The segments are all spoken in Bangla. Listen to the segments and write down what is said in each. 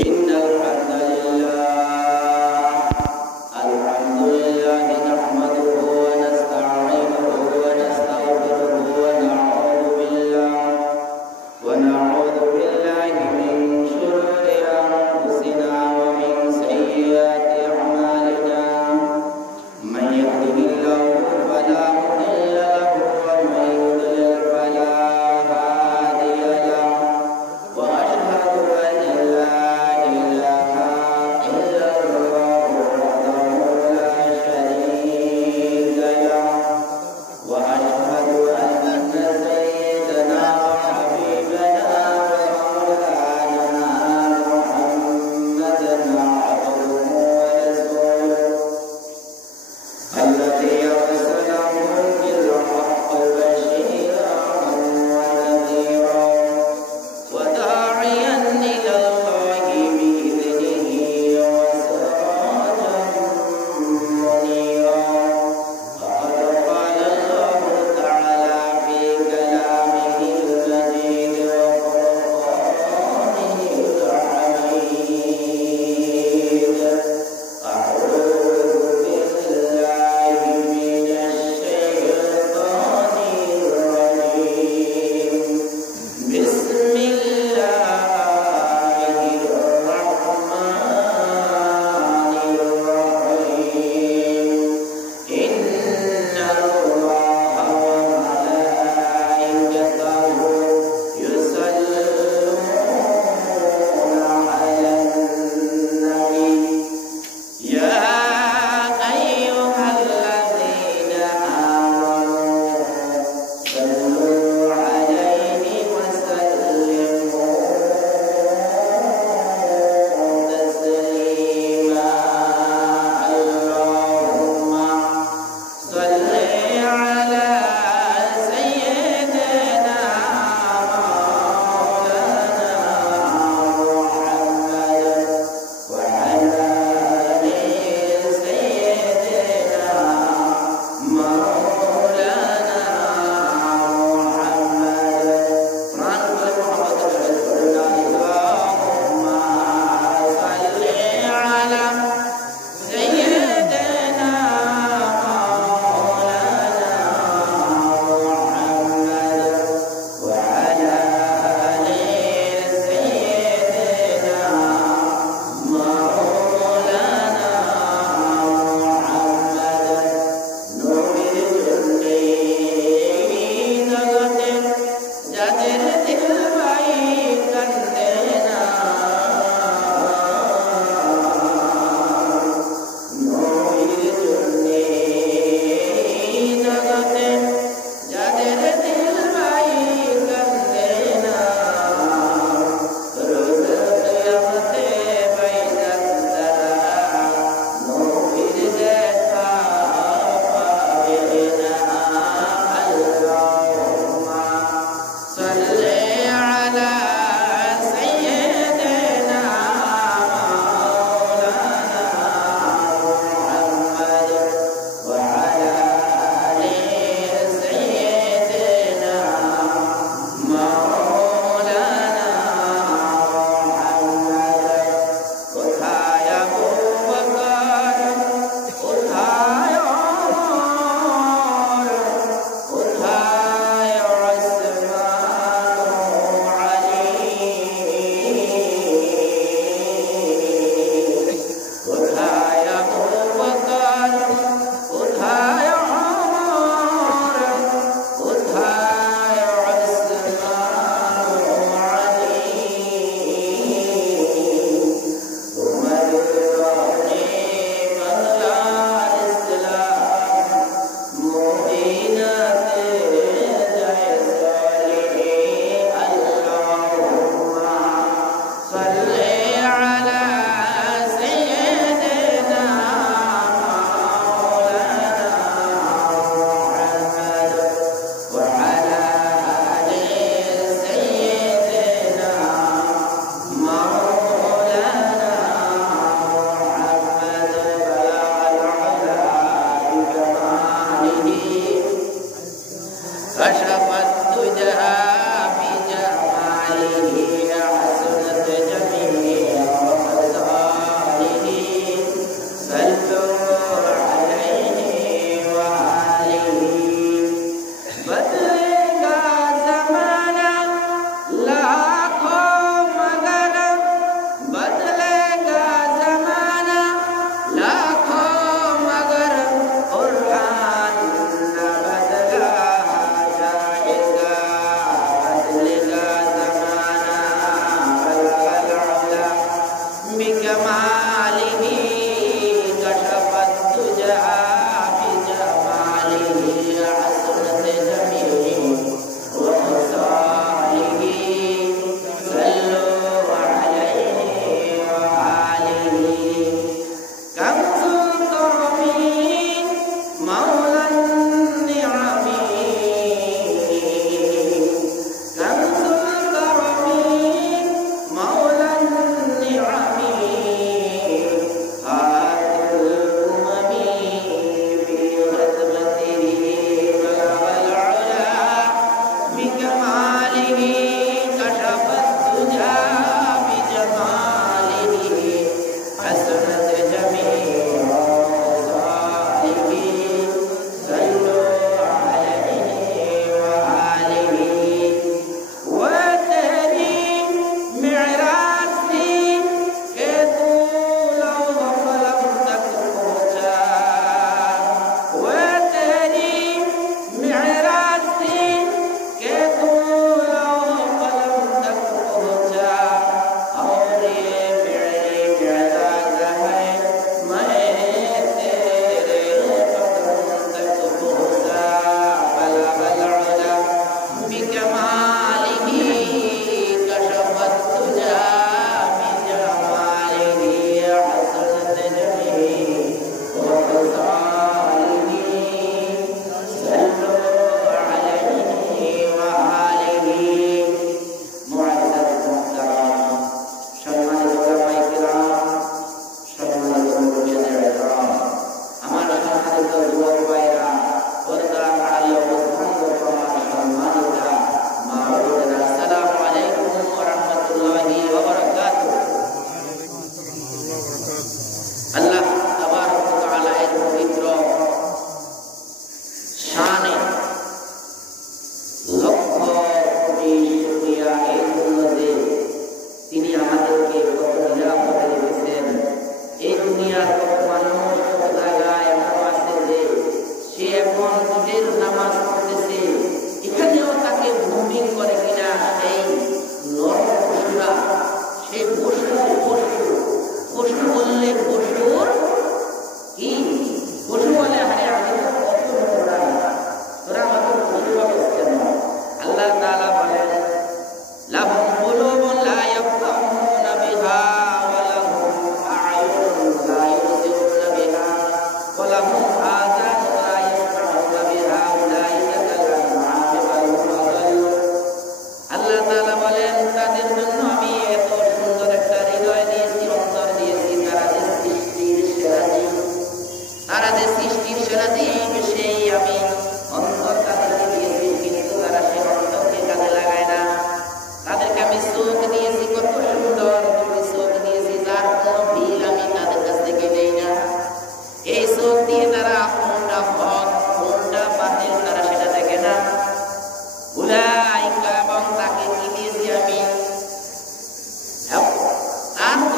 إن الحمد لله نحمده ونستعينه ونستغفره ونعوذ بالله من شرور أنفسنا ومن سيئات أعمالنا من يهده الله فلا مضل له ومن يضلل فلا هادي له وأشهد أن لا إله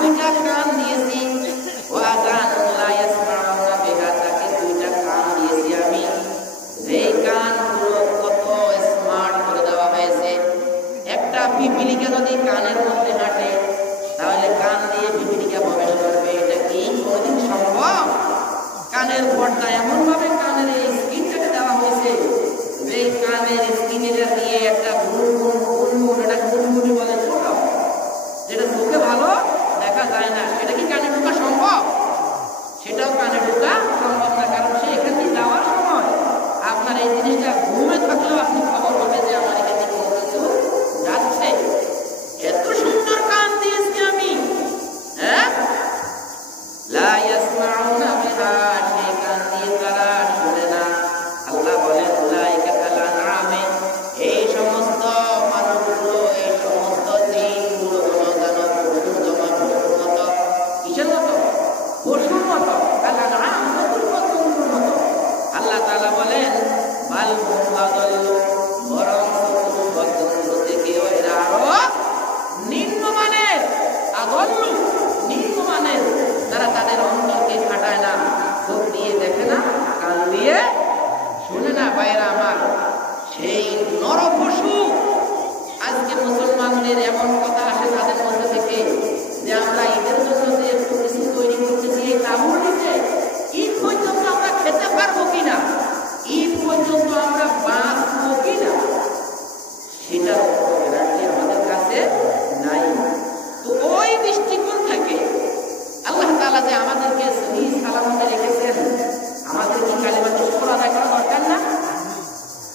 দুইটা কান দিয়েছি, ওয়াযানুন লা ইয়াসমাউনা বিহা, তাকে দুইটা কান দিয়েছি আমি, যেই কানগুলো কত স্মার্ট করে দেওয়া হয়েছে। একটা পিপিলিকা যদি কানের মধ্যে হাঁটে তাহলে কান দিয়ে পিপিলিকা প্রবেশ করবে, এটা কি কোনদিন সম্ভব? কানের পর্দা এমন ভাবে কানের এই স্কিনটাকে দেওয়া হয়েছে যে কানের স্কিনটা দিয়ে একটা গুনগুন, এটা গুনগুনি বলে ছোট, যেটা চোখে ভালো দেখা যায় না, সেটা কি কানে ঢোকা সম্ভব? সেটাও কানে ঢোকা সম্ভব না, কারণ সে এখান থেকে যাওয়ার সময় আপনার এই জিনিসটা ঘুমে থাকলেও আপনি খবর হবে যে আমার এখান থেকে কোনো কিছু যাচ্ছে। এত সুন্দর কান দিয়েছি আমি, হ্যাঁ, লা ইয়াসমাউনা বিহা, সেই কান দিয়ে তারা শুনে না। আল্লাহ বলেন উলাইকা কাল আনআমি, এই সমস্ত মানুষগুলো, এই সমস্ত জিনগুলো পশুর মতো, কিসের মতো? পশুর মতো, কাল আনআম, পশুর মতো। আল্লাহ তাআলা বলেন বাল হুম আদাল্লু, বরং পশুর থেকেও এরা আরো নিম্নমানের, আদাল্লু, নিম্নমানের। তারা তাদের অন্তরকে খাটায় না, চোখ দিয়ে দেখে না, কান দিয়ে শুনে না। ভাইরা আমার, সেই নরপশু আজকে মুসলমানদের এমন কথা আসে তাদের মধ্যে থেকে যে আমরা ঈদের জন্য যে একটু কিছু তৈরি করতেছি, এই কাপড় নিতে ঈদ পর্যন্ত আমরা খেতে পারবো কিনা, ঈদ পর্যন্ত আমরা বাঁচবো কিনা, সেটার গ্যারান্টি আমাদের কাছে নাই। তো ওই দৃষ্টিকোণ থেকে আল্লাহ তাআলা যে আমাদেরকে সহি সালামতে রেখেছেন, আমাদের কি কালিমাতুল শুকর আদায় করা দরকার না?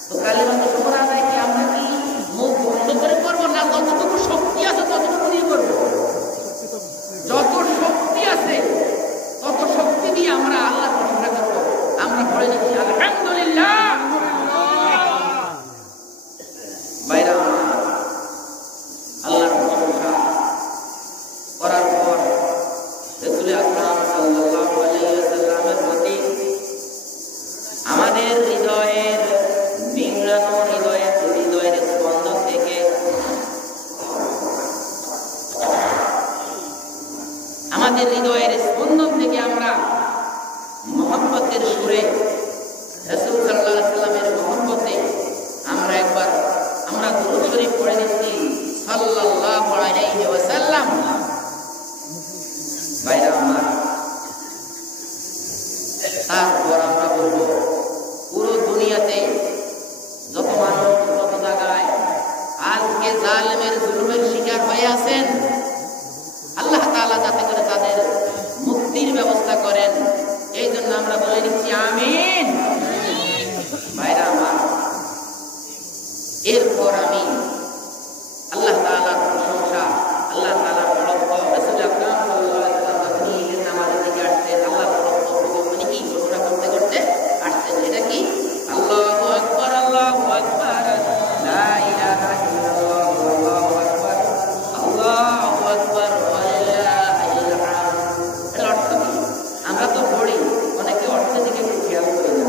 তো কালিমাতুল শুকর আদায় কি আমরা কি মুখ বন্ধ করে করবো, না যতটুকু শক্তি আছে ততটুকু দিয়ে করবো? যত শক্তি আছে তত শক্তি দিয়ে আমরা আল্লাহর প্রশংসা করবো। আমরা পড়ে নিচ্ছি আলহামদুলিল্লাহ। বাইরা আল্লাহর প্রশংসা করার পর রাসূল আকরাম সাল্লাল্লাহু আলাইহি ওয়াসাল্লামের প্রতি আমাদের হৃদয়ের নিংড়ানো, হৃদয়ের স্পন্দন থেকে আমরা মুহাব্বতের সুরে রাসূল সাল্লাল্লাহু আলাইহি ওয়াসাল্লামের মুহাব্বতে আমরা দুরূদ শরীফ পড়ে নিচ্ছি সাল্লাল্লাহু আলাইহি ওয়াসাল্লাম। ভাইরা আমার, তারপর আমরা বলবো পুরো দুনিয়াতে যত মানুষ যত জায়গায় আজকে জালেমের জুলুমের শিকার হয়ে আছেন, আল্লাহ তাআলা যাতে করে তাদের মুক্তির ব্যবস্থা করেন, এই জন্য আমরা বলে নিচ্ছি আমিন। ভাইরা আমার, এরপর আমি আল্লাহ তাআলার প্রশংসা, আল্লাহ তাআলার বড়ত্ব, রাসূল আকরাম সাল্লাল্লাহু আলাইহি ওয়াসাল্লাম যখন ঈদের নামাজের দিকে আসতেন, আল্লাহর বড়ত্ব মানে কি ঘোষণা করতে করতে আসতেন। এটা কি? আল্লাহু আকবার, আল্লাহু আকবার, লা ইলাহা ইল্লাল্লাহ, আল্লাহু আকবার, আল্লাহু আকবার, ওয়া লিল্লাহিল হামদ। এর অর্থ কি? আমরা তো পড়ি, অনেকে অর্থের দিকে একটু খেয়াল করি না।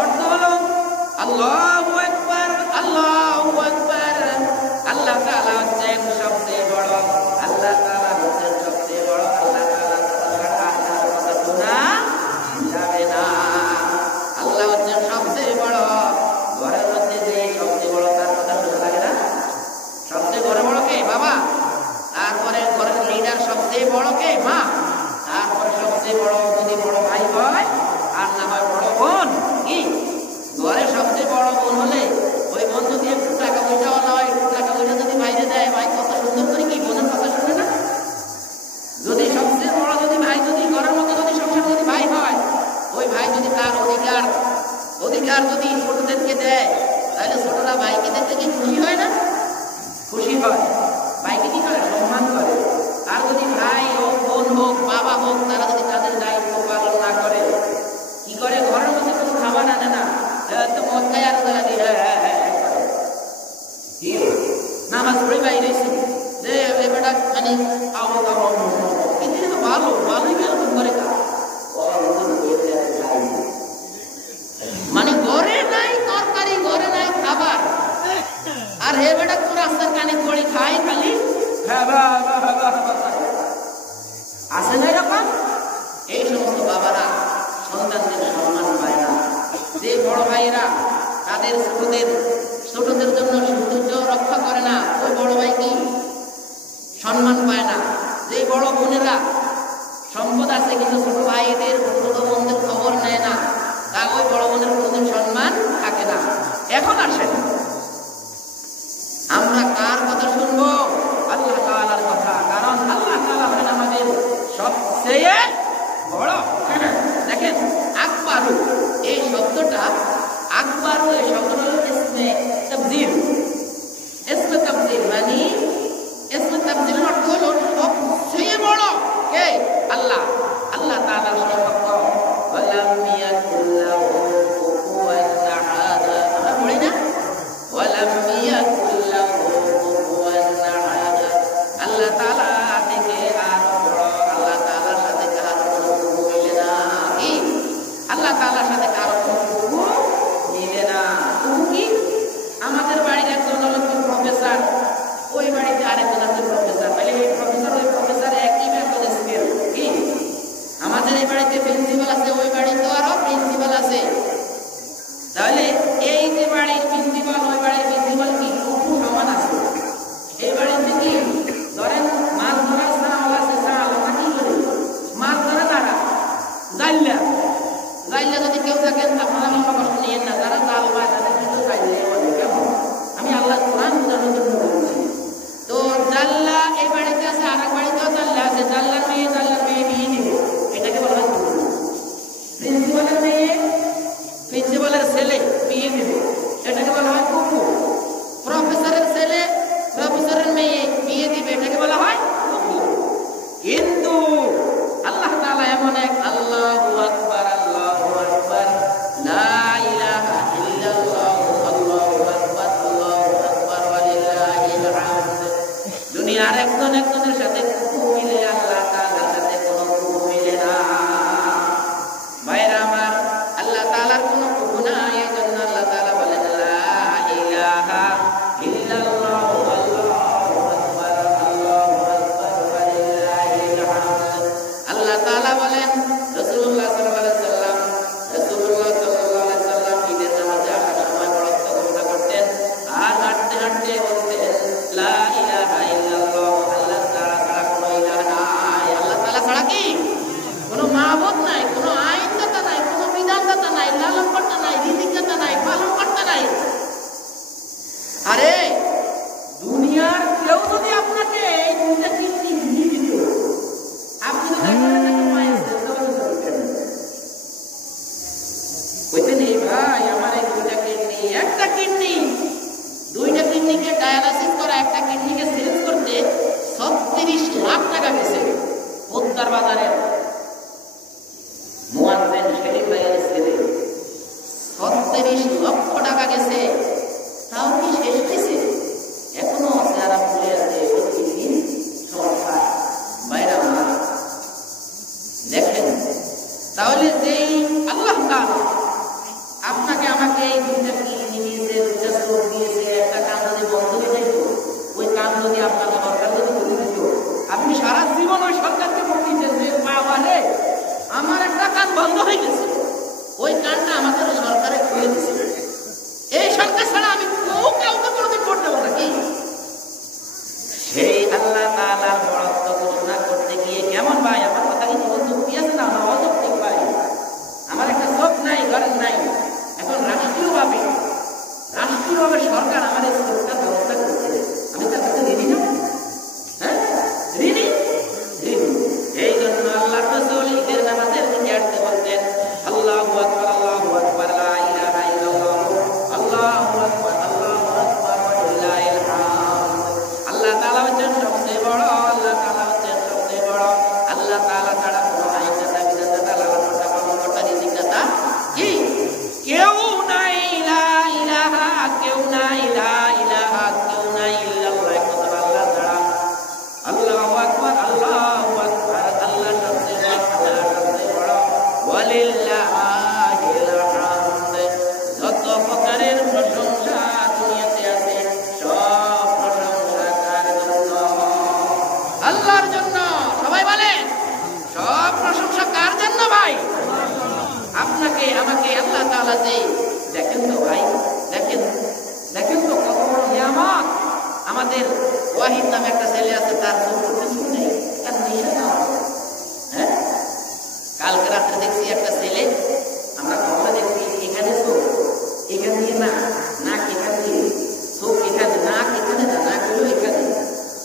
অর্থ হলো আল্লাহু আকবার, আল্লাহু আকবার, আল্লাহ তাআলা হচ্ছেন সবচেয়ে বড়, আল্লাহ তাআলা হচ্ছেন সবচেয়ে বড়, আল্লাহ তাআলা ছাড়া আর কথা শোনা যাবে না। আল্লাহ হচ্ছেন সবচেয়ে বড়। ঘরের মধ্যে যে সবচেয়ে বড় তার কথা শোনা লাগে না? সবচেয়ে বড় কে? বাবা। তারপরে ঘরের লিডার সবচেয়ে বড় কে? মা। তারপরে সবচেয়ে বড় যদি বড় ভাই হয়, আর না হয় বড় বোন। কি ঘরে সবচেয়ে বড় বোন হলে ওই বোন যদি একটু টাকা পয়সা হয়, একটু টাকা পয়সা যদি বাইরে দেয়, ভাই কত সুন্দর করে কি বোনের কথা শুনে না? যদি সবচেয়ে বড় যদি ভাই, যদি ঘরের মধ্যে যদি সংসার যদি ভাই হয়, ওই ভাই যদি তার অধিকার যদি ছোটদেরকে দেয়, তাহলে ছোটরা ভাইকে দেখতে কি খুশি হয় না? খুশি হয়। ভাইকে কি করে? সম্মান করে। আর যদি ভাই হোক, বোন হোক, বাবা হোক, তারা যদি তাদের দায়িত্ব পালন না করে, কি করে? ঘরের মধ্যে কোনো খাবার আনে না, তো মদ খায় আর নামাজ পড়ে বাইরে যে বেটা মানে কিন্তু ভালো ভালোই গেল করে মানে ঘরে নাই তরকারি, ঘরে নাই খাবার, আর হে বেটা তো রাস্তার কানে পড়ি খাই খালি ভাইয়েরা তাদের ছোটদের জন্য সৌন্দর্য রক্ষা করে না, ওই বড় ভাই কি সম্মান পায় না। যে বড় বোনেরা সম্পদ আছে কিন্তু ছোট ভাইদের ছোট বোনদের খবর নেয় না, তা ওই বড় বোনের কোনোদিন সম্মান থাকে না। এখন আসেন আমরা কার কথা শুনবো? আল্লাহ তাআলার কথা। কারণ আল্লাহ তাআলা হলেন আমাদের সবচেয়ে বড়। দেখেন আকবারু এই শব্দটা, আকবারু এই শব্দটা হলো ইসমে তাবদীল। ইসমে তাবদীল মানে ইসমে তাবদীল অর্থ হলো সবচেয়ে বড় কে? আল্লাহ। আল্লাহ তাআলার সমকক্ষ ওয়ালাম ইয়াকুল্লাহু কুফুওয়ান আহাদ। আমরা বলি না ওয়ালাম ইয়াকুল্লাহু কুফুওয়ান আহাদ। আল্লাহ তাআলা থেকে আর বড়, আল্লাহ তাআলার সাথে কারো কোনো কুফু মিলে না। কি? আল্লাহ তাআলার সাথে কারো কোনো কুফু মিলে না। কুফু কি? আমাদের বাড়ির একজন হলো প্রফেসর, ওই বাড়িতে আরেকজন আছে প্রফেসর, তাহলে এই প্রফেসর ওই প্রফেসর একই বেতন স্কেল। কি? আমাদের এই বাড়িতে প্রিন্সিপাল আছে, ওই বাড়িতে আরো প্রিন্সিপাল আছে। তাহলে এই যে বাড়ির প্রিন্সিপাল ওই বাড়ির প্রিন্সিপাল কি কুফু সমান আছে? এই বাড়িতে কি ধরেন মাছ ধরার চাল আছে, চাল আমরা কি করি? মাছ ধরে তারা জাইলা জাইলা যদি কেউ থাকেন আপনারা লম্বা কষ্ট নিয়েন না, যারা জাল পায় তাদের কিন্তু জাইলে বলে। কেমন? আমি আল্লাহ কোরআন বোঝানোর জন্য বলছি। তো জাল্লা এই বাড়িতে আছে, আর এক বাড়িতেও জাল্লা আছে। জাল্লার মেয়ে বিয়ে দিবে, এটাকে বলা হয় কুফু। প্রিন্সিপালের মেয়ে প্রিন্সিপালের ছেলে বিয়ে দিবে, এটাকে বলা হয় কুফু। প্রফেসরের ছেলে প্রফেসরের মেয়ে বিয়ে দিবে, এটাকে বলা হয় কুফু। কিন্তু আল্লাহ তাআলা এমন এক আল্লাহু আকবার, আল্লাহু আকবার, লা ইলাহা ইল্লাল্লাহ, আল্লাহু আকবার, আল্লাহু আকবার, ওয়ালিল্লাহিল হামদ। দুনিয়ার একজনের সাথে কুফু মিলে, আল্লাহ তাআলার সাথে কোনো কুফু মিলে না। ভাইরা আমার, আল্লাহ তাআলার কোনো কুফু নাই, এজন্য আল্লাহ তাআলা বলেন লা ইলাহা ইল্লাল্লাহ, আল্লাহু আকবার, আল্লাহু আকবার, ওয়ালিল্লাহিল হামদ। আল্লাহ তাআলা বলেন রাসূলুল্লাহ সাল্লাল্লাহু আলাইহি সাল্লাম ঈদের নামাজে আসার সময় বড়ত্ব ঘোষণা করতেন, আর হাঁটতে হাঁটতে বলতেন লা ইলাহা ইল্লাল্লাহ, আল্লাহ তাআলা ছাড়া কোনো ইলাহ নাই। আল্লাহ তাআলা ছাড়া কি কোনো মাবুদ নাই, কোনো আইনদাতা নাই, কোনো বিধানদাতা নাই, লালনকর্তা নাই, রিজিকদাতা নাই, পালনকর্তা নাই। আরে দুনিয়ার কেউ যদি আপনাকে এই দুইটা কিডনি দিয়ে দিত, আপনি তো তাকে মায়ের কইতেন এই ভাই আমার এই দুইটা কিডনি, একটা কিডনি, দুইটা কিডনিকে ডায়ালাইসিস করা, একটা কিডনিকে চেঞ্জ করতে 36 লাখ টাকা গেছে। পোদ্দার বাজারের মুয়াজ্জিন শরীফ ভাইয়ের ছেলে 36 লক্ষ টাকা গেছে। তাও কি শেষ হয়েছে? এখনো চেহারা ফুলে আছে, প্রতিদিন সমস্যা। বাইরা দেখেন, তাহলে যেই আল্লাহ তাআলা আপনাকে আমাকে এই দুইটা কিডনি দিয়েছে, দুইটা চোখ দিয়েছে, একটা কান যদি বন্ধ হয়ে যেত, ওই কান যদি আপনাকে সরকার যদি বলে দিত, আপনি সারা জীবন ওই সরকারকে বলতেছেন যে বাবা রে আমার একটা কান বন্ধ হয়ে গেছে, ওই কানটা আমাদের সরকারে খুলে দিচ্ছে, এই সরকার ছাড়া আমি কাউকে কোনোদিন ভোট দেবো নাকি? সেই আল্লাহ তাআলার বড়ত্ব ঘোষণা করতে গিয়ে কেমন ভাই, আমার কথা কি যুক্তি আছে না? আমার অযৌক্তিক ভাই, আমার একটা চোখ নাই, ঘরের নাই। এখন রাষ্ট্রীয়ভাবে সরকার আমার এই চোখটা ব্যবস্থা করছে, আমি তার কাছে ঋণী না? হ্যাঁ, ঋণী। এই জন্য আল্লাহ রাসূল ঈদের নামাজের দিকে আসতে বলতেন আল্লাহু আকবার, আল্লাহু আকবার, লা ইলাহা ইল্লাল্লাহ, আল্লাহু আকবার, আল্লাহু আকবার, ওয়ালিল্লাহিল হামদ। আল্লাহ তাআলা হচ্ছেন সবচেয়ে বড়, আল্লাহ তাআলা হচ্ছেন সবচেয়ে বড়। আল্লাহ তাআলা ছাড়া কোনো আইনদাতা, বিধানদাতা, লালনকর্তা, পালনকর্তা, রিজিকদাতা কি কেউ নাই। লা ইলাহা, কেউ নাই, লা ইলাহা, কেউ নাই, ইল্লাল্লাহ, একমাত্র আল্লাহ ছাড়া। আল্লাহু আকবার, আল্লাহু আকবার, আল্লাহ সবচেয়ে বড়, আল্লাহ সবচেয়ে বড়, ওয়ালিল্লাহিল হামদ। যত প্রকারের প্রশংসা দুনিয়াতে আছে, সব প্রশংসা কার জন্য? আল্লাহর জন্য। সবাই বলেন সব প্রশংসা কার জন্য ভাই? আপনাকে আমাকে আল্লাহ তাআলা যে দেখেন তো ভাই, দেখেন দেখেন তো কত বড় নিয়ামত। আমাদের ওয়াহিদ নামে একটা ছেলে আছে, তার কিছু নেই, তার নেশা। হ্যাঁ, কালকে রাত্রে দেখছি একটা ছেলে, আমরা খবরে দেখছি, এখানে চোখ, এখান দিয়ে নাক এখান দিয়ে, চোখ এখানে, নাক এখানে না, নাক হলো এখানে,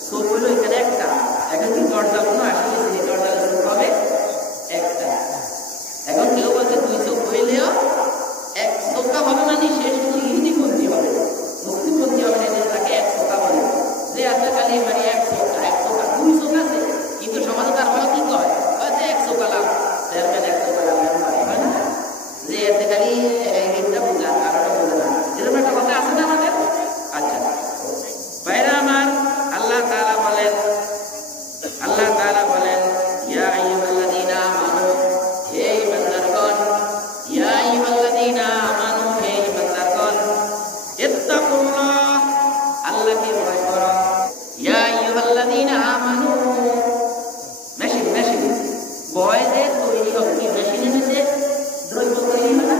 চোখ হলো এখানে একটা। এখন কি দরজা কোনো আসলে দরজা চোখ হবে একটা। এখন কেউ বলছে দুই চোখ হইলেও এক চোখা হবে, মানে সে শুধু ইহুদিপন্থী হবে, মুসলিমপন্থী হবে না, তাকে এক চোখা বলে। যে আছে খালি মানে এক চোখা, দুই চোখ আছে, কিন্তু সমাজে তার ভালো কি কয়, এক চোখা লাভ চেয়ারম্যান, এক চোখা লাভ হয় না, যে এতে খালি একটা বোঝা আর একটা বোঝা না, এরকম একটা কথা আছে না আমাদের। আচ্ছা ভাইরা আমার, আল্লাহ তাআলা বলেন, আল্লাহ তাআলা বলেন, ইয়া আইয়ুহাল্লাযীনা আমানু, হে ঈমানদারগণ, ইয়া আইয়ুহাল্লাযীনা আমানু, হে ঈমানদারগণ, ইত্তাকুল্লাহ, আল্লাহকে ভয় করো। ইয়া আইয়ুহাল্লাযীনা আমানু, মেশিন মেশিন ভয় যে তৈরি হবে কি, মেশিনে যে দ্রব্য তৈরি হয় না,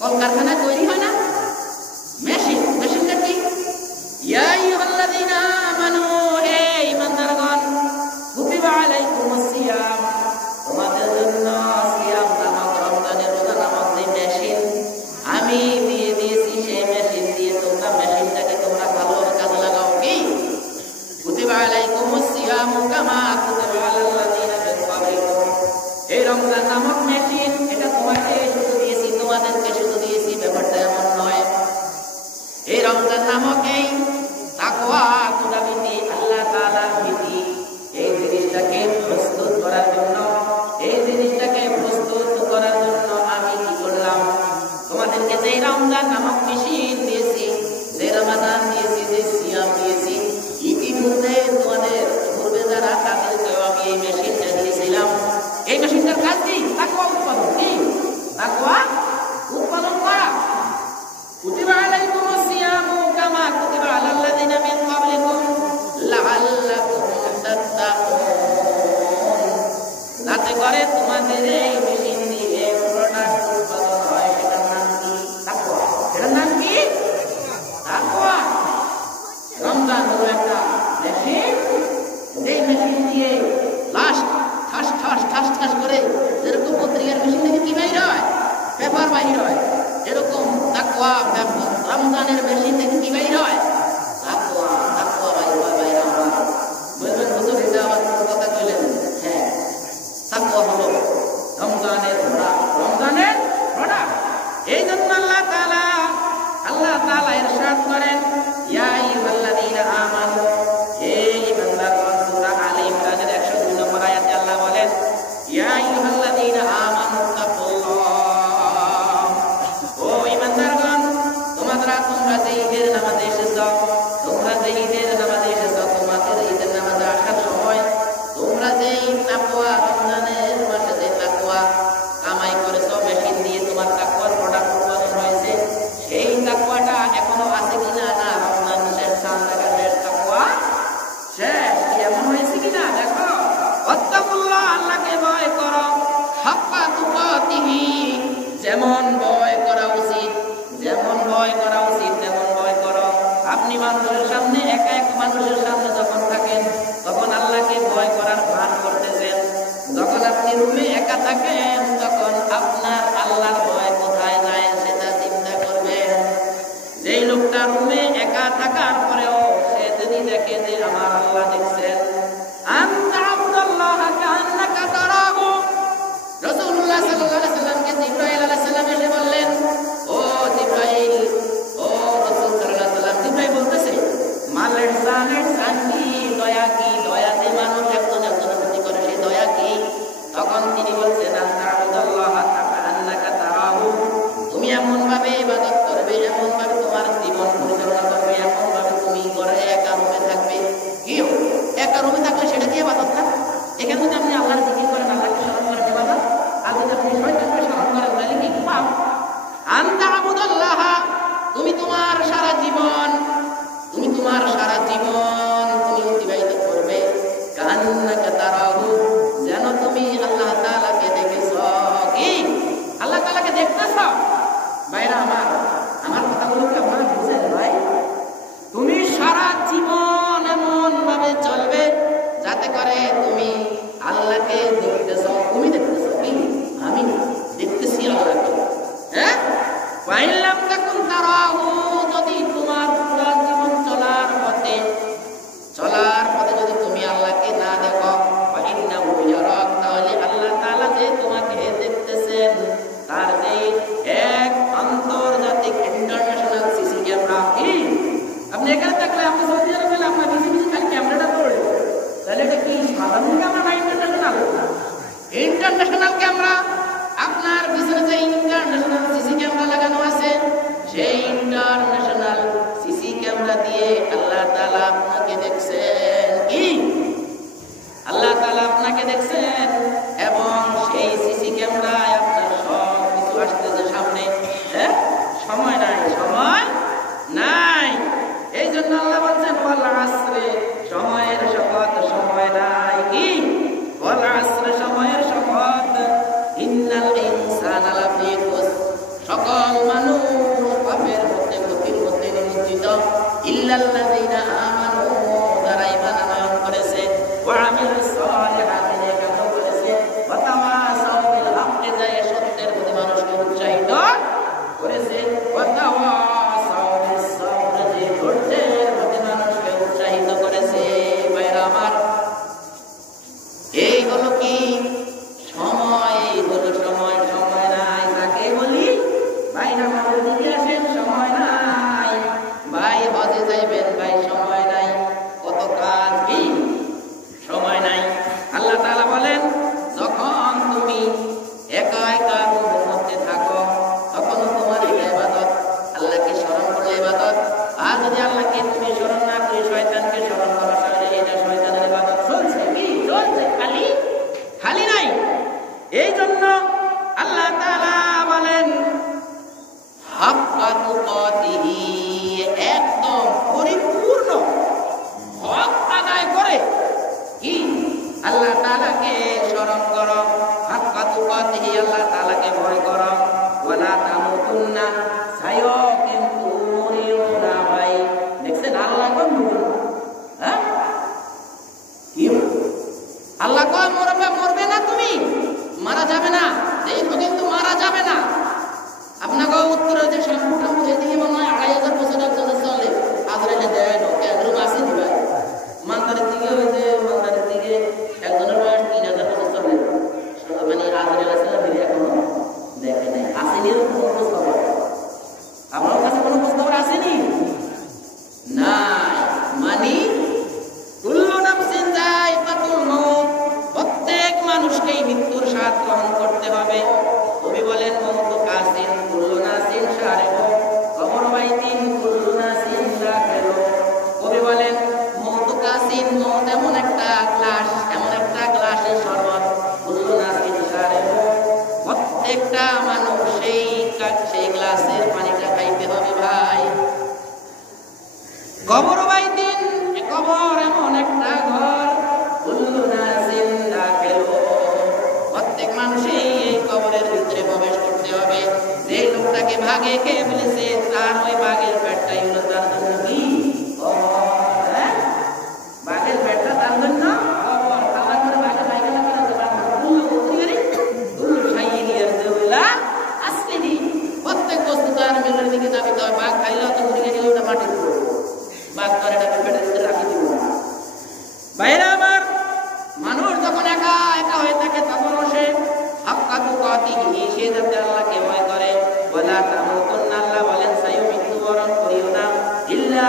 কলকারখানা তৈরি হয় না, মেশিন, মেশিনটা কি? ইয়া আইয়ুহাল্লাযীনা আমানু, হে ঈমানদারগণ, কুতিবা আলাইকুমুস সিয়াম, তোমাদের জন্য সিয়াম নামক রমজানের রোজা নামক যে মেশিন আমি দিয়ে দিয়েছি, সেই মেশিন দিয়ে তোমরা মেশিনটাকে তোমরা ভালোভাবে কাজে লাগাও। কি? কুতিবা আলাইকুমুস সিয়াম কামা কুতিবা আলাল্লাযীনা মিন ক্বাবলিকুম, এই রমজান নামক মেশিন, এটা তোমাকে শুধু দিয়েছি, তোমাদেরকে শুধু দিয়েছি, ব্যাপারটা এমন নয়। এই রমজান নামক এই তাকওয়া, খোদাভীতি, আল্লাহ তাআলার ভীতি, এই জিনিসটাকে প্রস্তুত করার জন্য, এই জিনিসটাকে প্রস্তুত করার জন্য আমি কি করলাম, তোমাদেরকে যে রমজান নামক মেশিন দিয়েছি, যে রমাদান দিয়েছি, যে সিয়াম দিয়েছি, ইতিমধ্যে তোমাদের পূর্বে যারা, তাদেরকেও আমি এই মেশিনটা দিয়েছিলাম। এই মেশিনটার কাজ কি? তাকওয়া উৎপাদন। কি? তাকওয়া উৎপাদন করা। কুতিবা আলাইকুমুস সিয়ামু কামা কুতিবা আলাল্লাযীনা মিন ক্বাবলিকুম লাআল্লাকুম তাত্তাকুন, যাতে করে তোমাদের এই মেশিন দিয়ে প্রোডাক্ট উৎপাদন হয়। এটার নাম কি? তাকওয়া। এটার নাম কি? তাকওয়া। রমজান হলো একটা মেশিন, যেই মেশিন দিয়ে লাশ ঠাস ঠাস ঠাস ঠাস করে, যেরকম পত্রিকার মেশিন থেকে কি বাইর হয়, পেপার বাইর হয়, এরকম তাকওয়া রমজানের মেশিন থেকে কি বাইর হয়, তাকওয়া। তাকওয়া বাইর হয়। বাইরে আমরা বলবেন হুজুর এটা আবার কথা কইলেন। হ্যাঁ, তাকওয়া হলো রমজানের প্রোডাক্ট, রমজানের প্রোডাক্ট। এই জন্য আল্লাহ তাআলা ইরশাদ করেন, ইয়া আইয়ুহাল্লাযীনা আমানু, হে ঈমানদারগণ, সূরা আলে ইমরানের 102 নম্বর আয়াতে আল্লাহ বলেন, ইয়া আইয়ুহাল্লাযীনা আমানু তাকুল্লাহ, ও ঈমানদারগণ, তোমরা যে ঈদের নামাজে এসেছো, তোমরা যে ঈদের নামাজে এসেছো, তোমাদের ঈদের নামাজে আসার সময় তোমরা যে তাকওয়া, রমজানের মাসে যে তাকওয়া কামাই করেছো, মেশিন দিয়ে তোমার তাকওয়ার প্রোডাক্ট উৎপাদন হয়েছে, সেই তাকওয়াটা এখনো আছে কিনা, না রমজান শেষ, সামনে শেষ, তাকওয়া শেষ, এমন হয়েছে কিনা দেখো। ওয়াত্তাকুল্লাহ, আল্লাহকে ভয় করো, হাক্কা তুকাতিহি, যেমন ভয় করা উচিত, যেমন ভয় করা উচিত তেমন ভয় করো। আপনি মানুষের সামনে, একা এক মানুষের সামনে যখন থাকেন, তখন আল্লাহকে ভয় করার ভান করতেছেন। যখন আপনি রুমে একা থাকেন, তখন আপনার আল্লাহর ভয় কোথায় যায় সেটা চিন্তা করবেন। যেই লোকটা রুমে একা থাকার পরেও সে যদি দেখে যে আমার আল্লাহ দেখছেন, আনতা আবুদাল্লাহ কান্নাকা তারাহু, রাসূলুল্লাহ সাল্লাল্লাহু আলাইহি সাল্লামকে জিবরাইল আলাইহিস সালাম এসে বললেন, ও জিবরাইল, ও রাসূল সাল্লাল্লাহু আলাইহি সাল্লাম, জিবরাইল বলতেছে, মাল ইহসান কি, দয়া কি, দয়াতে মানুষ একজন একজনের প্রতি করে, সেই দয়া কি? তখন তিনি বলছেন, আনতা আবুদাল্লাহ কান্নাকা তারাহু, তুমি এমন ভাবে ইবাদত করবে, এমন ভাবে তোমার জীবন পরিচালনা করবে, এমন ভাবে তুমি ঘরে একা রুমে থাকবে। কি একা রুমে থাকলে সেটা কি ইবাদত না? এখানে যদি আপনি আল্লাহর জিকির করেন, আল্লাহকে স্মরণ করেন, ইবাদত। আর যদি আপনি শয়তানকে স্মরণ করেন, তাহলে কি পাপ? আনতা আবুদাল্লাহ, তুমি তোমার সারা জীবন তুমি অতিবাহিত করবে কান্নাকা তারাহু, যেন তুমি আল্লাহ তাআলাকে করে তুমি আল্লাহকে দেখতেছো, তুমি দেখতেছো কি? আমি দেখতেছি আল্লাহকে। হ্যাঁ, ফাইলাম তাকুন তারাহু, যদি তোমার পুরো জীবন চলার পথে যদি তুমি আল্লাহকে না দেখো, ফাইন্নাহু ইয়ারাক, তাহলে আল্লাহ তাআলা যে তোমাকে দেখতেছেন তার যে এক আন্তর্জাতিক ইন্টারন্যাশনাল সিসি ক্যামেরা। কি আপনি এখানে থাকলে, আপনি সৌদি আরবে গেলে আপনার বিসি খালি ক্যামেরাটা ধরে, তাহলে এটা কি সাধারণ ক্যামেরা না ইন্টারন্যাশনাল? International camera. আপনার পিছনে যে ইন্টারন্যাশনাল সিসি ক্যামেরা লাগানো আছে, সেই ইন্টারন্যাশনাল সিসি ক্যামেরা দিয়ে আল্লাহ তাআলা আপনাকে দেখছেন। কি আল্লাহ তাআলা আপনাকে দেখছেন, এবং সেই সিসি ক্যামেরায় আপনার সব কিছু আসতেছে সামনে। হ্যাঁ, সময় নাই, সময় নাই। এই জন্য আল্লাহ বলছেন ওয়াল আসরে, সময়ের শপথ, সময় নাই। কি ওয়াল আসরে, সময়ের শপথ, ইন্নাল ইনসানা লাফি খুসর, সকল মানুষ পাপের মধ্যে, ক্ষতির মধ্যে নিমজ্জিত, ইল্লাল্লাযীনা আমানু, যারা ঈমান আনয়ন করেছে, ওয়া আমিলুস সালিহাতি, নেক আমল করেছে, ওয়া তাওয়াসাউ বিল হাক্কি, যায় সত্যের প্রতি মানুষকে উৎসাহিত করেছে, ওয়া তাওয়াসাউ বিস সাবর, যে ধৈর্যের প্রতি মানুষকে উৎসাহিত করেছে। ভাইরা আমার, এই হলো কি সময়, এই হলো সময়। সময় নাই, তাকে বলি ভাই নামাজের দিকে আসেন, সময় নাই। ভাই হজে যাইবেন, ভাই সময় নাই। কত কাজ, কি সময় নাই। আল্লাহ তাআলা বলেন, যখন তুমি একা একা রুমের মধ্যে থাকো, তখন তোমার এটা ইবাদত, আল্লাহকে স্মরণ করলে ইবাদত। আর যদি আল্লাহকে তুমি স্মরণ না করে শয়তানকে স্মরণ করো, তাহলে এটা শয়তানের ইবাদত। চলছে কি? চলছে, খালি খালি নাই। এই জন্য আল্লাহ তাআলা বলেন হাক্কা তুকাতিহি, একদম পরিপূর্ণ হক আদায় করে কি আল্লাহ তাআলাকে স্মরণ করো, হাক্কা তুকাতিহি, আল্লাহ তাআলাকে ভয় করো। ওয়ালা তামুতুন্না, ছায়ও কিন্তু মরিও না। ভাই দেখছেন, আল্লাহ কয় মরবে। হ্যাঁ, কি আল্লাহ কয় মরবে, মরবে না, তুমি মারা যাবে না, দেখো কিন্তু মারা যাবে না। আপনাকে উত্তরে যে শ্যাম্পুটা এদিকে মনে হয় 2500 বছর একজনের চলে, আজরাইলে দেয় ওকে একদম আসে দিবা। মান্দারের দিকে ওই যে মান্দারের দিকে একজনের বয়স 3000 বছর চলে, মানে আজরাইল আছে না, ফিরে এখনো দেখে নাই, আসেনি। এরকম কোনো খোঁজ খবর আপনার কাছে কোনো খোঁজ খবর আসেনি? নাই। মানে কুল্লু নাফসিন যায়কাতুল মাউত, প্রত্যেক মানুষকেই মৃত্যুর স্বাদ গ্রহণ করতে হবে। কবি বলেন মউতু কাসিন কুল্লু নাসিন শারিবু, কবর বাইতিন কুল্লু নাসিন দাখিলু। কবি বলেন মউতু কাসিন, মউত এমন একটা গ্লাস, এমন একটা গ্লাসের শরবত, কুল্লু নাসিন শারিবু, প্রত্যেকটা মানুষ সেই গ্লাসের পানিটা খাইতে হবে। ভাই কবর বাইতিন, কবর এমন একটা ঘর, কুল্লু নাসিন দাখিলু, প্রত্যেক মানুষই এই কবরের ভিতরে প্রবেশ করতে হবে। যে লোকটাকে ভাগে খেয়ে ফেলেছে, তার ওই বাঘের পেটটাই হলো তার জন্য কি কবর। বাঘের পেটটা তার জন্য কবর। আল্লাহ করে বাঘের বাইকে না বানাতে পারবে আসলি। প্রত্যেক বস্তু তার মেলের দিকে যাবে। বাঘ খাইলেও তো মুড়ি গেলে ওটা মাটির উপর, বাঘ তার এটা পেটের ভিতরে রাখি দিব। বাইরে আমার মানুষ যখন একা একা হয়ে থাকে, তখন সে হাক্কা তুকাতিহি, সে যাতে আল্লাহকে ভয় করে। ওয়ালা তামুতুন্না, আল্লাহ বলেন ছায়ও মৃত্যুবরণ করিও না, ইল্লা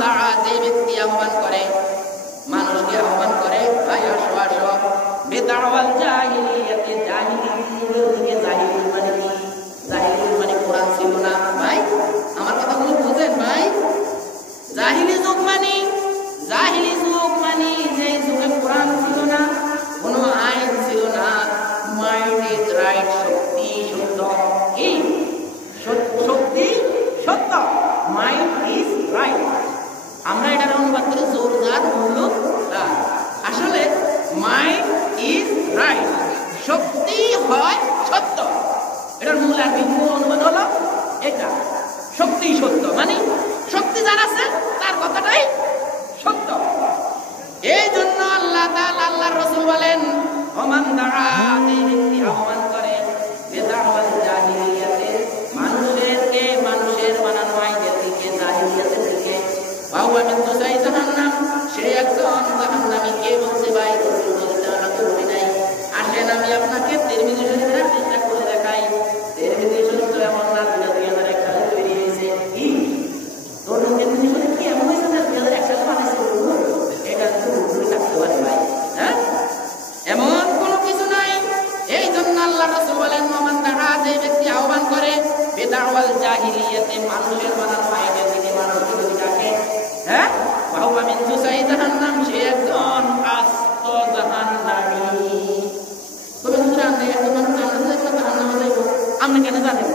দাআ, যে ব্যক্তি আহ্বান করে, মানুষকে আহ্বান করে, ভাই আসো আসো, বিদাওয়াল জাহিলিয়াতে, জাহিলিয়তের দিকে। জাহিলিয়ত মানে কি? জাহিলিয়ত মানে কোরআন ছিল না। ভাই আমার কথাগুলো বুঝেন ভাই। জাহিলি যুগ মানে যে যুগে কোরআন ছিল না, কোনো আইন ছিল না। মাইট ইজ রাইট, শক্তি সত্য। কি শক্তি সত্য, মাইট ইজ রাইট। আমরা এটার অনুবাদ করি জোরদার মুলুক। আসলে মাইট ইজ রাইট, শক্তি হয় সত্য। এটার মূল আরবি অনুবাদ হলো এটা, শক্তি সত্য। মানে শক্তি যার আছে তার কথাটাই সত্য। এই জন্য আল্লাহ তাআলা, আল্লাহর রাসূল বলেন, ওমান দাআ, যে ব্যক্তি আহ্বান করে, বিদাওয়াল জাহিলিয়াতে, মানুষের বানানো আইনের দিকে, জাহিলিয়াতের দিকে, ফাহুয়া মিন দুসাই জাহান্নাম, সে একজন জাহান্নামী। কে বলছে ভাই? রাসূল বলছে, আমরা তো বলি নাই। আসেন আমি আপনাকে তিরমিজি শরীফের হাদিসটা করে দেখাই। তিরমিজি শরীফ তো এমন না 2001 সালে তৈরি হয়েছে। কি তোর তিরমিজি শরীফ কি এমন হয়েছে যে 2001 সালে বানাইছে? এটা তো ভুল থাকতে পারে ভাই। হ্যাঁ, এমন কোনো কিছু নাই। এই জন্য আল্লাহ রাসূল বলেন, ওমান দাআ, যে ব্যক্তি আহ্বান করে, বিদাওয়াল জাহিলিয়াতে, মানুষের বানানো আইনের দিকে, মানুষকে যদি ডাকে, হ্যাঁ, ফাহুয়া মিন দুসাই জাহান্নাম, সে একজন আস্ত জাহান্নামী। তবে হুজুর আপনি একজন জান্নাতে যাবেন, জাহান্নামে যাবেন, আপনি কেন জানেন?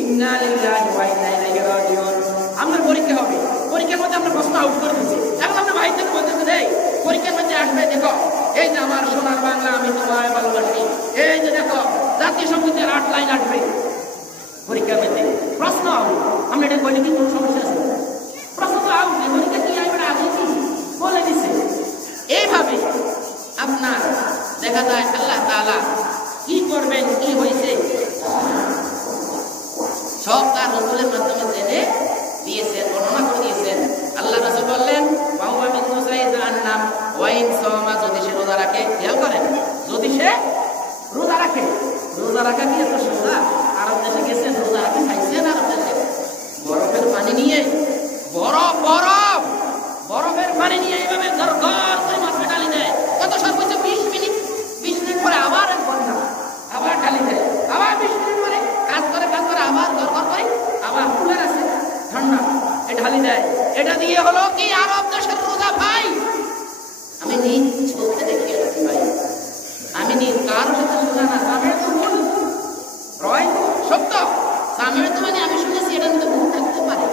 ইন্না লিল্লাহি ওয়া ইন্না ইলাইহি রাজিউন। আমার পরীক্ষা হবে, পরীক্ষার মধ্যে আমরা প্রশ্ন আউট করে দিচ্ছি। এখন আমরা ভাইদের বলতেছে, দেই পরীক্ষার মধ্যে আসবে, দেখো এই যে আমার সোনার বাংলা, আমি তোমায় ভালোবাসি, এই যে দেখো জাতীয় সঙ্গীতের 8 লাইন আসবে পরীক্ষার মধ্যে। প্রশ্ন আউট। আমরা এটা বলি কি কোনো সমস্যা আছে? প্রশ্ন তো আউট, পরীক্ষা কি আসবে আগে কি বলে দিচ্ছে। এইভাবে আপনার দেখা যায় আল্লাহ তাআলা কি করবেন, কি হয়েছে, সব তার রাসূলের মাধ্যমে জেনে দিয়েছেন, বর্ণনা করে দিয়েছেন। আল্লাহ রাসূল বললেন, ফাহুয়া মিন দুসাই জাহান্নাম ওয়া ইন সাওমা, যদি সে রোজা রাখে। খেয়াল করেন, যদি সে রোজা রাখে। রোজা রাখা কি এত সোজা? আরব দেশে গেছেন, রোজা রাখে, খাইছেন আরব দেশে, বরফের পানি নিয়ে, বরফের পানি নিয়ে এইভাবে ঘর করে মাথায় ঢালি দেয়। কত সর্বোচ্চ 20 মিনিট, 20 মিনিট পরে আবার 1 ঘন্টা, আবার ঢালি দেয়, আবার 20 মিনিট পরে কাজ করে আবার ঘর করে, আবার কুলার আছে ঠান্ডা, এ ঢালি দেয়। এটা দিয়ে হলো কি আরব দেশের রোজা ভাই। আমি নিজ চোখে দেখে আসছি ভাই, আমি নিজ কারোর সাথে শোনা না, সামনে তো ভুল রয় সত্য, সামনে তো মানে আমি শুনেছি, এটা কিন্তু ভুল থাকতে পারে।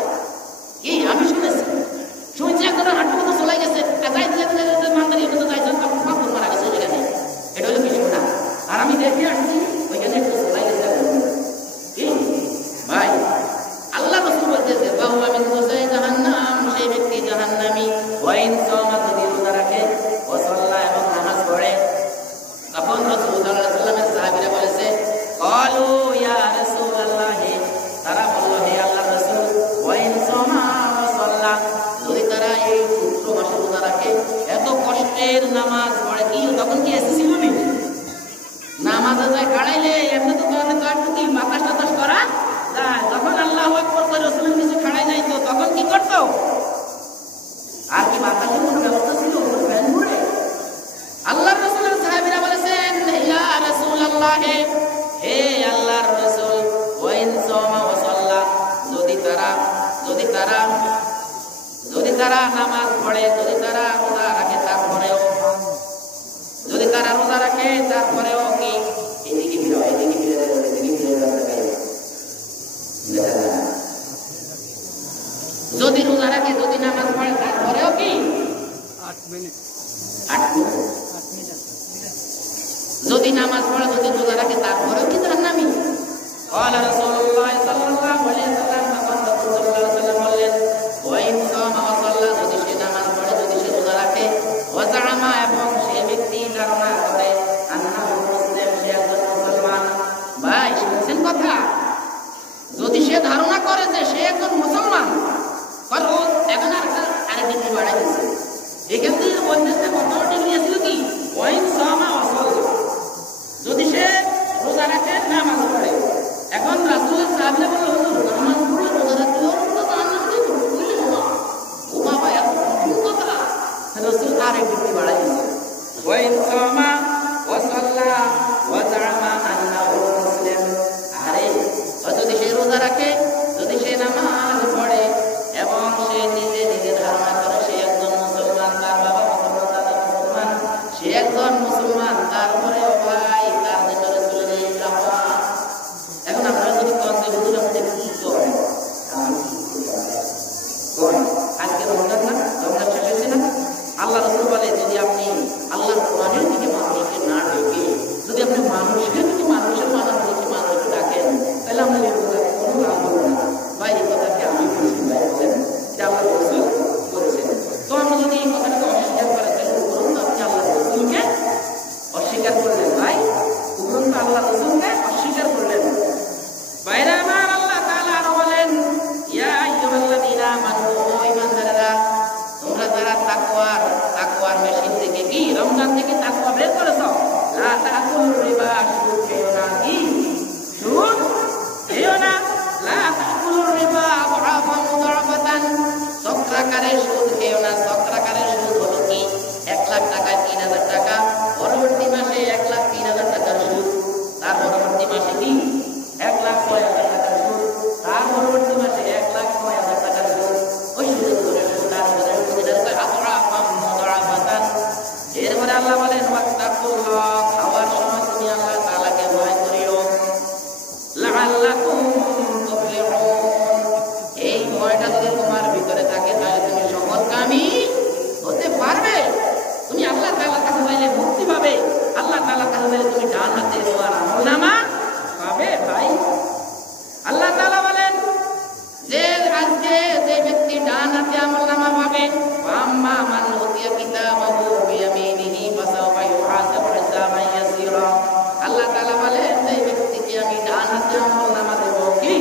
কি আমি শুনেছি একজন হাঁটু মতো চলে গেছে, মান্দারি মতো যাইছেন, তখন পাথর মারা গেছে ওইখানে। এটা হলো কি শোনা, আর আমি দেখে আসছি ওইখানে একটু চলে গেছে। ভাই আল্লাহ রাসূল বলতেছে, ফাহুয়া মিন দুসাই জাহান্নাম, সেই ব্যক্তি জাহান্নামী। ওয়া ইন সাওমা, যদি রোজা রাখে, ওয়া সাল্লা, এবং নামাজ পড়ে। তখন রাসূল সাল্লাল্লাহু আলাইহি ওয়াসাল্লামের সাহাবীরা বলেছে, ক্বালু ইয়া রাসূলুল্লাহ, তারা বলল, হে আল্লাহর রাসূল, ওয়া ইন সাওমা ওয়া সাল্লা, যদি তারা এই পুত্র মাসে রোজা রাখে, এত কষ্টের নামাজ পড়ে, কি তখন কি এসে ছিল নি? নামাজে যায় খাড়াইলে এমনি তো একটু কি বাতাস টাতাস করা যায়। যখন আল্লাহু আকবার করে রাসূলের কিছু খাড়াই নাই, তো তখন কি করতো? আর কি বাতাসের কোনো ব্যবস্থা ছিল? ফ্যান ঘুরে। আল্লাহর রাসূলের সাহাবীরা বলেছেন, ইয়া রাসূলুল্লাহ, হে আল্লাহর রাসূল, ওয়া ইন সাওমা ওয়া সাল্লা, যদি তারা নামাজ পড়ে, যদি তারা রোজা রাখে, তারপরেও কি এদিকে ফিরে যদি রোজা রাখে, যদি নামাজ পড়ে, তারপরেও কি 8 মিনিট, যদি নামাজ পড়ে, যদি রোজা রাখে, তারপরেও কি জাহান্নামী? ক্বালা রাসূলুল্লাহ সাল্লাল্লাহু আলাইহি ওয়াসাল্লাম, তখন রাসূল সাল্লাল্লাহু আলাইহি ওয়াসাল্লাম বললেন, ওয়া ইন সাওমা ওয়া সাল্লা, যদি সে নামাজ পড়ে, যদি সে রোজা রাখে, ওয়া জাআমা, এবং সে ব্যক্তি ধারণা করে, আন্নাহু মুসলিম, সে একজন মুসলমান। ভাই শুনছেন কথা? যদি সে ধারণা করে যে সে একজন মুসলমান, কারণ এখন আরেক ডিগ্রি বাড়াই দিচ্ছে, এখান থেকে বলছেন যে কত ডিগ্রি ছিল কি, ওয়া ইন সাওমা ওয়া সাল্লা, যদি সে রোজা রাখে, নামাজ পড়ে। এখন রাসূলের সাহাবীরা বলল, হুজুর নামাজ পড়লে রোজা রাখলেও তো জাহান্নামে যাবে, বুঝলেন না? ওমা তারপরে ভাই তার জন্য রাসূলের শাফাআত। এখন আপনারা যদি কন্তে হুজুর আমাদের কি করে আজকে রমজান না, রমজান শেষ হয়েছে না, আল্লাহ রাসূল বলে যদি আপনি আল্লাহর কোরআনের দিকে মানুষকে না ডেকে যদি আপনি মানুষের দিকে মানুষের মানার দিকে মানুষকে ডাকেন তাহলে আমরা এই কথা কোনো লাভ হবে না। ভাই এই কথাকে আমি বলছি ভাই বলেন যে আল্লাহ রাসূল বলেছেন। তো আমরা যদি এই কথাটাকে অস্বীকার করেন তাহলে উপরন্ত আপনি আল্লাহ রাসূলকে অস্বীকার করলেন। ভাই উপরন্ত আল্লাহ রাসূলকে অস্বীকার করলেন। বাইরে আমার আল্লাহ তাআলা আরো বলেন ইয়া আইয়ুহাল্লাযীনা আমানু ঈমানদাররা তোমরা যারা তাকওয়ার মেশিন থেকে কি রমজান থেকে তাকওয়া বের করেছো লা তাকুলু রিবা সুদ খেও না, কি সুদ খেও না, লা তাকুলু রিবা আদআফান মুদাআফাতান চক্রাকারে সুদ খেও না। চক্রাকারে সুদ হলো কি 1 লাখ টাকায় 3000 টাকা, পরবর্তী মাসে 1,03,000 টাকার সুদ, তার পরবর্তী মাসে কি 1,06,000 টাকার সুদ, তার পরবর্তী মাসে 1,06,000 টাকার সুদ। ওই সুদের করে সুদার করে সুদের করে আদআফান মুদাআফাতান। এরপরে আল্লাহ বলেন ওয়াত্তাকুল্লাহ খাওয়ার সময় তুমি আল্লাহ তাআলাকে ভয় করিও লাআল্লাকুম তুফলিহুন। এই ভয়টা যদি তোমার ভিতরে থাকে তাহলে তুমি সফলকামী হতে পারবে। তুমি আল্লাহ তাআলার কাছে চাইলে মুক্তি পাবে, আল্লাহ তাআলার কাছে চাইলে তুমি ডান হাতে তোমার আমলনামা পাবে। ভাই আল্লাহ তাআলা বলেন যে আজকে যে ব্যক্তি ডান হাতে আমলনামা পাবে আম্মা মান উতিয়া কিতাবাহু বিয়ামিনিহি ফাসাওফা ইউহাসাবু হিসাবান ইয়াসীরা। আল্লাহ তাআলা বলেন যে ব্যক্তিকে আমি ডান হাতে আমলনামা দেব কি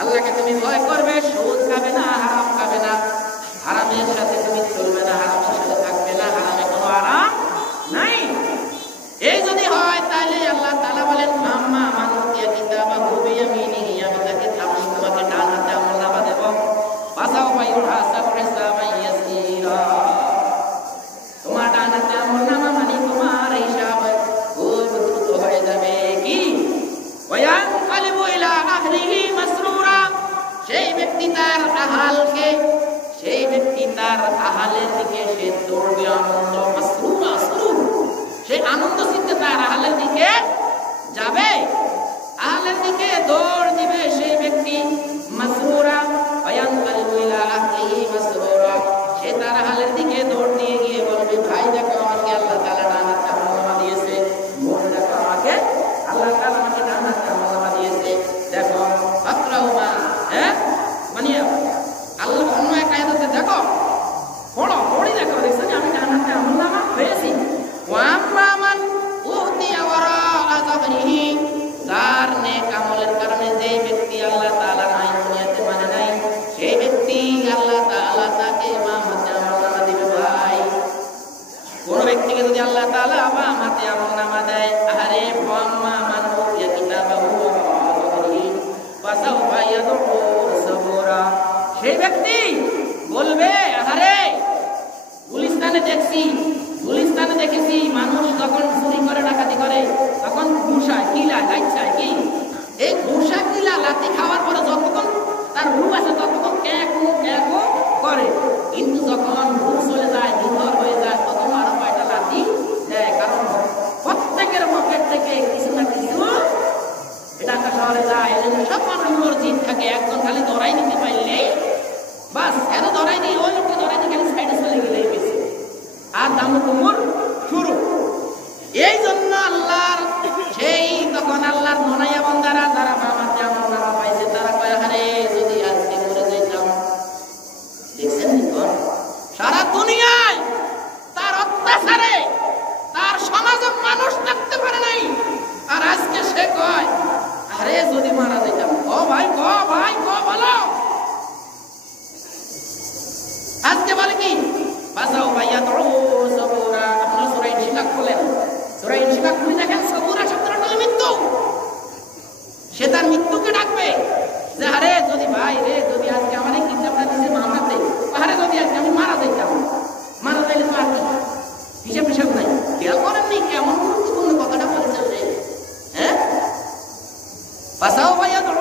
আল্লাহকে তুমি ভয় করবে, সুদ খাবে না, হারাম খাবে না, হারামের সাথে তুমি চলবে না, হারামের সাথে থাকবে না, হারামে কোনো আরাম নাই। এই যদি হয় তাহলে আল্লাহ তাআলা বলেন আম্মা মান উতিয়া কিতাবাহু বিয়ামিনিহি আমি তাকে তোমাকে ডান হাতে আমলনামা দেব ফাসাওফা ইউহাসাবু হিসাবান ইয়াসীরা। তোমার ডান হাতে আমলনামা মানে তোমার হিসাব খুব দ্রুত হয়ে যাবে কি ওয়ায়ানকালিবু ইলা আহলিহি মাসরুরা। সেই ব্যক্তি তার আহালের দিকে সে দৌড়বে আনন্দ মাসরুরা সুরুর, সে আনন্দ চিত্তে তার আহালের দিকে যাবে, আহালের দিকে দৌড় দিবে সেই ব্যক্তি মাসরুরা ওয়ায়ানকালিবু ইলা আহলিহি মাসরুরা। সে তার আহালের দিকে দৌড় দিয়ে গিয়ে বলবে ভাই দেখো আমাকে আল্লাহ তাআলা ডান হাতে আমলনামা দিয়েছে, বোন দেখো আমাকে আল্লাহ তাআলা আমাকে ডান হাতে আমলনামা দিয়েছে, দেখো ফাকরাউমা মানে আল্লাহ অন্য এক আয়াতে দেখো পড়ি দেখো দেখছো যে আমি ডান হাতে আমলনামা পেয়েছি। ওয়া আম্মা মান উতিয়া ওয়ারাআ যাহরিহি যার নেক আমলের কারণে যে ব্যক্তি আল্লাহ তাআলার আইন দুনিয়াতে মানে নাই সেই ব্যক্তি আল্লাহ তাআলা তাকে বাম হাতে আমলনামা দিবে। ভাই কোন ব্যক্তিকে যদি আল্লাহ তাআলা বাম হাতে আমলনামা দেয় আরে আম্মা মান উতিয়া কিতাবাহু ওয়ারাআ যাহরিহি ফাসাওফা ইয়াদউ সাবুরা। সেই ব্যক্তি বলবে আরে গুলিস্তানে দেখেছি মানুষ যখন চুরি করে ডাকাতি করে তখন ঘুষা কিলা লাইছায় কি এই ঘুষা কিলা লাঠি খাওয়ার পরে যতক্ষণ তার রূপ আছে ততক্ষণ ক্যাকু করে, কিন্তু যখন রূপ চলে যায় নির্ভর হয়ে যায় তখন আরো কয়টা লাঠি দেয়, কারণ প্রত্যেকের পকেট থেকে কিছু না কিছু টাকা শহরে যায়। এই জন্য সব মানুষগুলোর জিদ থাকে একজন খালি ধরাই নিতে পারলেই বাস, এত ধরাই দিই ওই লোককে ধরাই দিয়ে খালি সাইডে চলে গেলেই বেশি আর দাম কুমুর শুরু। এই জন্য আল্লাহর তখন আল্লাহর মনাইয়া বান্দারা যারা বামাতে আমলনামা পাইছে তারা কয় আরে যদি আজকে মরে যাইতাম। দেখছেন সারা দুনিয়ায় তার অত্যাচারে তার সমাজে মানুষ থাকতে পারে নাই, আর আজকে সে কয় আরে যদি মারা যাইতাম। ও ভাই ক বলো আজকে বলে কি বাসাও ভাইয়া তো সবুরা। আপনারা সূরা ইনশিকাক খুলেন, সূরা ইনশিকাক খুলে দেখেন সবুরা শব্দটা হলো মৃত্যু। সে তার মৃত্যুকে ডাকবে যে আরে যদি ভাই রে যদি আজকে আমার এই কিতাবটা দিছে মামলাতে আরে যদি আজকে আমি মারা যাইতাম, মারা যাইলে তো আর হিসাব নাই। খেয়াল করেননি কেমন গুরুত্বপূর্ণ কথাটা বলেছে সে। হ্যাঁ বাসাও ভাইয়া তো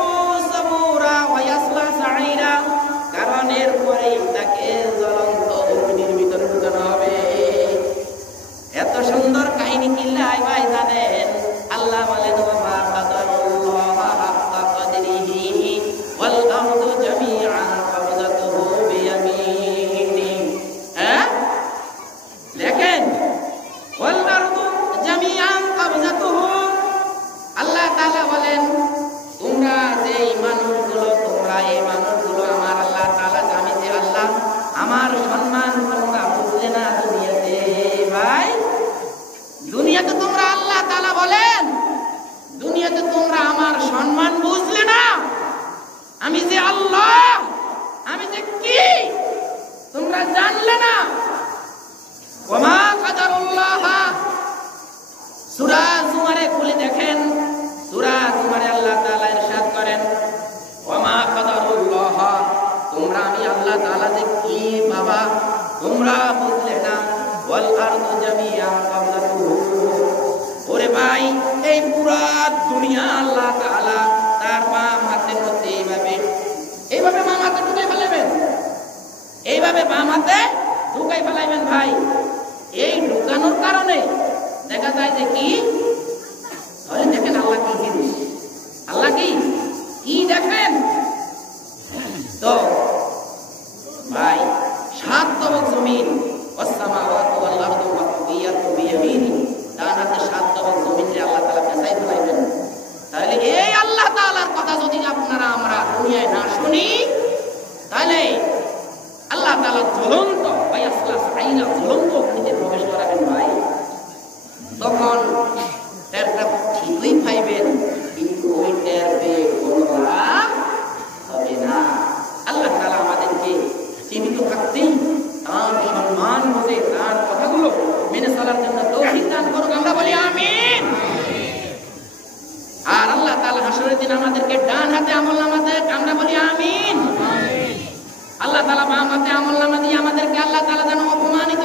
সবুরা ওয়ায়াসলা সাইরা, কারণ এরপরেই তাকে জ্বলন্ত অগ্নির ভিতরে ঢুকানো হবে। এত সুন্দর কাহিনী কিল্লাই ভাই আমার সম্মান তোমরা বুঝলে না দুনিয়াতে। ভাই দুনিয়াতে তোমরা, আল্লাহ তাআলা বলেন, দুনিয়াতে তোমরা আমার সম্মান বুঝলে না। আমি যে আল্লাহ, আমি যে কি তোমরা জানলে না। ওমা কাদারুল্লাহ, সূরা জুমারে খুলে দেখেন, সূরা জুমারে আল্লাহ তাআলা ইরশাদ করেন, ওমা কাদারুল্লাহ, তোমরা আমি আল্লাহ তাআলা যে কি বাবা তোমরা বুঝলে না। ওয়াল আরদু জামিআন ক্বাবলাহু, ওরে ভাই এই পুরা দুনিয়া আল্লাহ তাআলা তার বাম হাতের মধ্যে এইভাবে বাম হাতে ঢুকাই ফেলাবেন, এইভাবে বাম হাতে ঢুকাই ফেলাবেন। ভাই এই ঢুকানোর কারণে দেখা যায় যে কি, তাহলে দেখেন আল্লাহ কি জিনিস, আল্লাহ কি কি দেখেন তো ভাই। সাত তবক জমিন, ওয়াসসামাওয়াতু ওয়াল আরদু মাতওয়িয়াতু বিয়ামিনি, ডান হাতে সাত তবক জমিনকে আল্লাহ তাআলা পেছাই ফেলাইবেন। তাহলে এই আল্লাহ তাআলার কথা যদি আপনারা আমরা দুনিয়ায় না শুনি, তাহলে আল্লাহ তাআলা জ্বলন্ত ভাই আসলা সাইনা জ্বলন্ত অগ্নিতে প্রবেশ করাবেন ভাই। তখন টেরটা ঠিকই পাইবেন, কিন্তু ওই টের পেয়ে কোনো লাভ হবে না। আল্লাহ তাআলা আমাদেরকে জীবিত থাকতেই তার সম্মান বুঝে তার কথাগুলো মেনে চলার জন্য তৌফিক দান করুক, আমরা বলি আমিন। আর আল্লাহ তাআলা হাসরের দিন আমাদেরকে ডান হাতে আমলনামা দেয়, আমরা বলি আমিন। আল্লাহ তাআলা বাম হাতে আমলনামা দিয়ে আমাদেরকে আল্লাহ তাআলা যেন অপমানিত